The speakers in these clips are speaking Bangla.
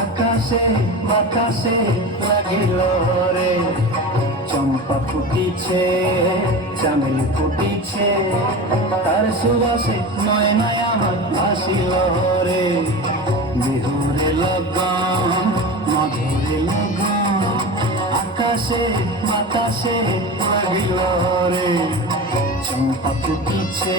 আকাশে, বাতাসে লাগিল রে। চম্পা ফুটিছে, চামেলি ফুটিছে, তার সুবাসে নয়নায় আমার ভাসিল রে। বিহুরে লগন, মধুরে লগন, আকাশে, বাতাসে লাগিল রে। চম্পা ফুটিছে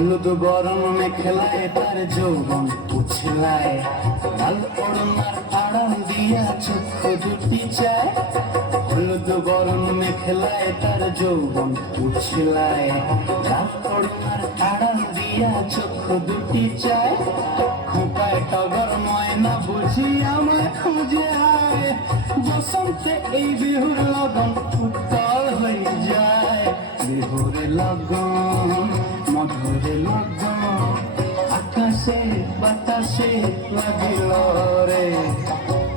হলুদ গরম মেখলায় তার যৌবন উছলায়। লাল ওড়নার আড়াল দিয়া চক্ষু দুটি চায়। হলুদ গরম মেখলায় তার যৌবন উছলায়। লাল ওড়নার আড়াল দিয়া চক্ষু দুটি চায়। খোঁপায় টগর ময়না বুঝি আমার খুঁজে আয়। বসন্তে এই বিহুর লগন উত্তল হয়ে যায়। বিহুর লগন বাতাসে লাগিল রে।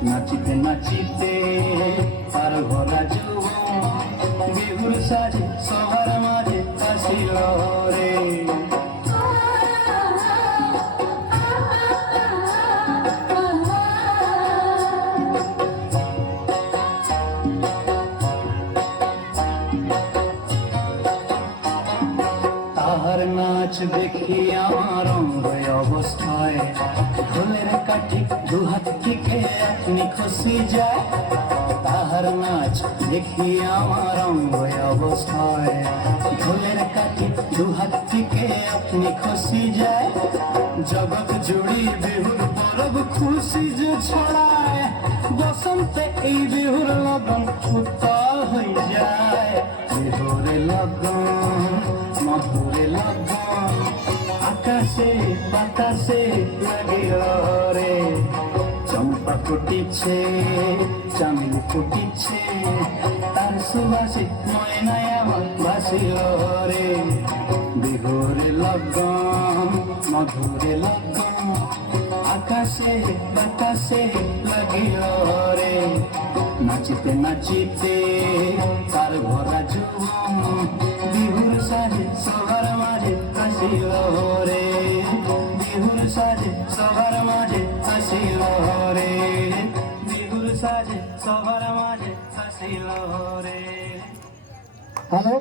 নাচিতে নাচিতে আর ভরা যৌবন বিহুর সাজে সবার মাঝে আসিল রে। নাচ দেখি আমার কাঠি দুহাত থেকে আপনি খুশি যায়, তাহার নাচ দেখি আমার অঙ্গ অবস্থায়। ঢোলের কাঠি দুহাত থেকে আপনি খুশি যায়, জগৎ জুড়ি বিহুর পরব খুশি যে ছড়ায়, বসন্তে এই বিহুর লগন উত্তাল হয়ে যায়। বিহুর লগন, মধুরে লগন, আকাশে বাতাসে চম্পা ফুটিছে, চামিল ফুটিছে, তার সুবাসে ময়নায় আমার ভাসিল রে বিহুরে লগন, মধুরে লগন, আকাশে, বাতাসে লাগিল রে নাচিতে নাচিতে তার ভরা যুবন বিহুর সাজে সবার মাঝে আসিল রে বিহুর সাজে সবার মাঝে আসিল বিহুর সাজে সবার মাঝে আসিল রে হ্যালো